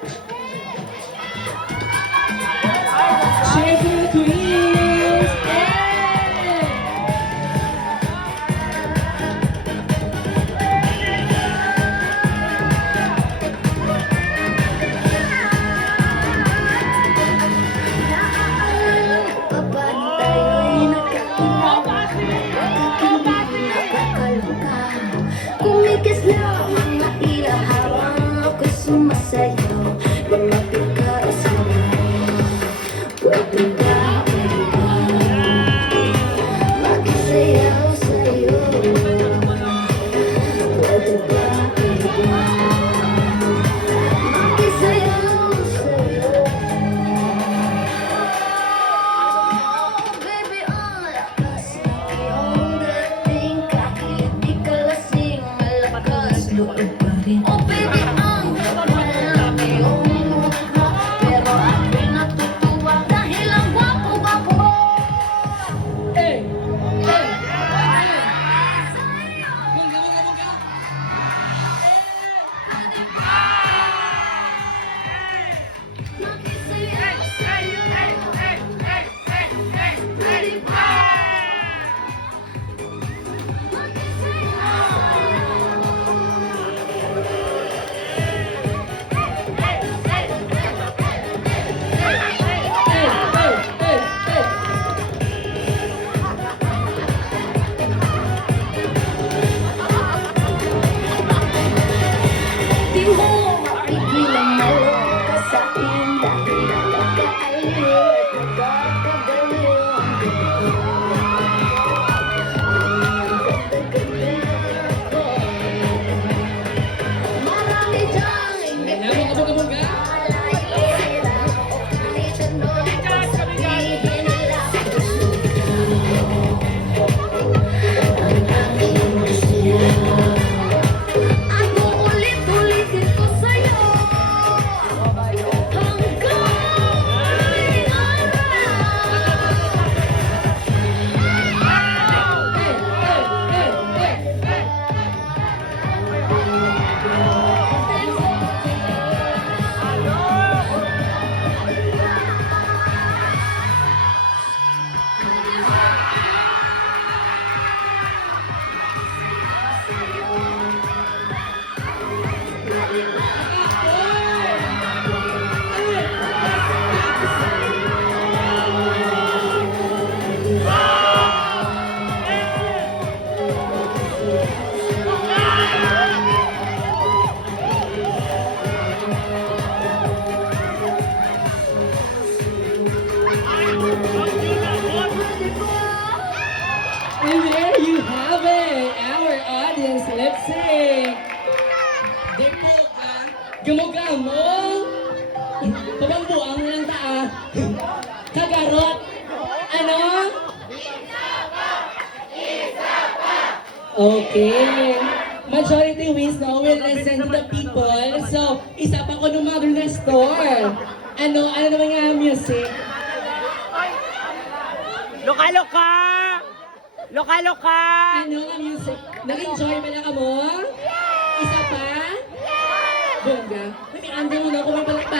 Cheers to the queens! Hey! Kumikas lang mga ilang habang ako'y sumasayaw. Lumapit ka o sumayaw. Pwede ba, makisayaw sa'yo? Pwede ba, makisayaw sa'yo? Baby, ang lakas ng iyong dating. Kahit di ka lasing, malakas loob pa rin. Oh baby, ang kapal ng iyong mukha. Pero ako'y natutuwa dahil ang gwapo-gwapo mo. Hey! Hey! Makisayaw sa'yo. Pwede ba? Di mo mapigilang maloka sa akin dahil nakakaaliw at nakakadaliw ang ganda-ganda ko. Marami dyang ingit alay sila o kahit anong sabihin nila. Ang aking masaya. Ako ulit-ulitin ko sa'yo hanggang And there you have it, our audience lip sync. Gamo-gamo. Pabambuang ng taa. Kagarot. Ano? Okay. Majority wins now will listen to the people. So, isa pa ko ng mga restore. Ano naman nga music? Loka-loka! Loka-loka! Ano nga music? Nag-enjoy ba na ka mo? Isa pa? Bongga. May anda mo na kung may palakpak.